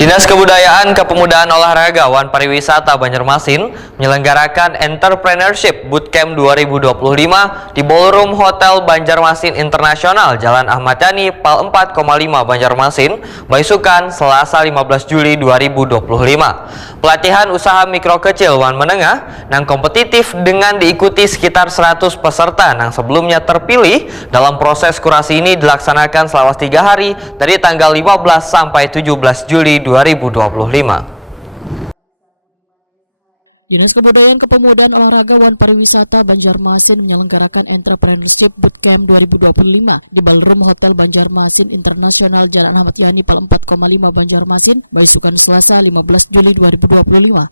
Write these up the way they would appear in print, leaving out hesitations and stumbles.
Dinas Kebudayaan, Kepemudaan Olahraga Wan Pariwisata Banjarmasin menyelenggarakan Entrepreneurship Bootcamp 2025 di Ballroom Hotel Banjarmasin Internasional Jalan Ahmad Yani, Pal 4,5 Banjarmasin, Baisukan, Selasa 15 Juli 2025. Pelatihan usaha mikro kecil wan menengah nang kompetitif dengan diikuti sekitar 100 peserta nang sebelumnya terpilih dalam proses kurasi ini dilaksanakan selama 3 hari dari tanggal 15 sampai 17 Juli 2025. Dinas Kebudayaan, Kepemudaan Olahraga Wan Pariwisata Banjarmasin menyelenggarakan Entrepreneurship Bootcamp 2025 di Ballroom Hotel Banjarmasin Internasional Jalan Ahmad Yani, Pal 4,5 Banjarmasin, Baisukan, Selasa 15 Juli 2025.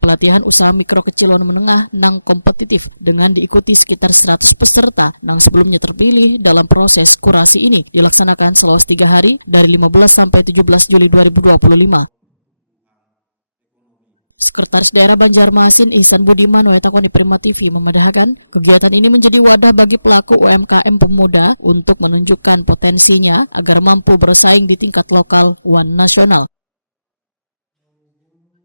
Pelatihan usaha mikro kecil wan menengah nang kompetitif dengan diikuti sekitar 100 peserta nang sebelumnya terpilih dalam proses kurasi ini dilaksanakan selama 3 hari dari 15 sampai 17 Juli 2025. Sekretaris Daerah Banjarmasin Ihsan Budiman Waetakoni Prima TV memandahkan kegiatan ini menjadi wadah bagi pelaku UMKM pemuda untuk menunjukkan potensinya agar mampu bersaing di tingkat lokal wan nasional.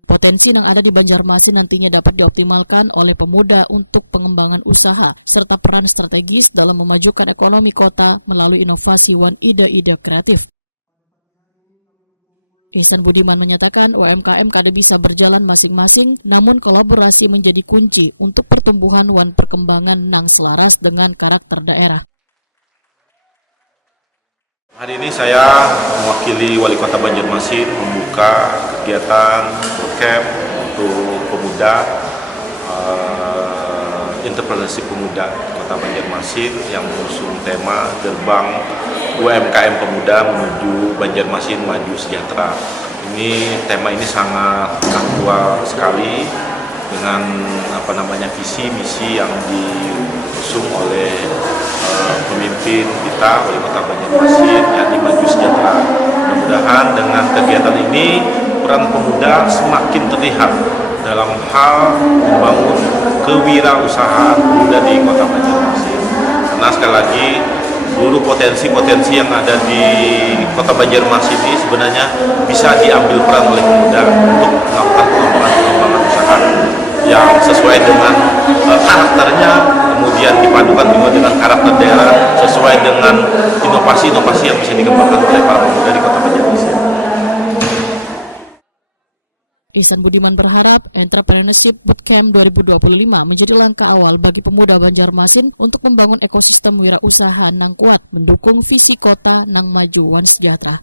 Potensi yang ada di Banjarmasin nantinya dapat dioptimalkan oleh pemuda untuk pengembangan usaha serta peran strategis dalam memajukan ekonomi kota melalui inovasi wan ide-ide kreatif. Ihsan Budiman menyatakan UMKM kada bisa berjalan masing-masing, namun kolaborasi menjadi kunci untuk pertumbuhan wan perkembangan nang selaras dengan karakter daerah. Hari ini saya mewakili Wali Kota Banjarmasin membuka kegiatan bootcamp untuk pemuda, entrepreneurship pemuda Kota Banjarmasin yang mengusung tema Gerbang UMKM Pemuda Menuju Banjarmasin Maju Sejahtera. Tema ini sangat aktual sekali dengan visi misi yang diusung oleh pemimpin kita Wali Kota Banjarmasin, yakni Maju Sejahtera. Mudah-mudahan dengan kegiatan ini peran pemuda semakin terlihat dalam hal membangun kewirausahaan pemuda di Kota Banjarmasin. Karena sekali lagi seluruh potensi-potensi yang ada di Kota Banjarmasin ini sebenarnya bisa diambil peran oleh pemuda untuk melakukan pengembangan usaha yang sesuai dengan karakternya, kemudian dipadukan juga dengan karakter daerah sesuai dengan inovasi-inovasi yang bisa dikembangkan oleh para pemuda di Kota Banjarmasin. Ihsan Budiman berharap Entrepreneurship Bootcamp 2025 menjadi langkah awal bagi pemuda Banjarmasin untuk membangun ekosistem wirausaha nang kuat, mendukung visi kota nang maju wan sejahtera.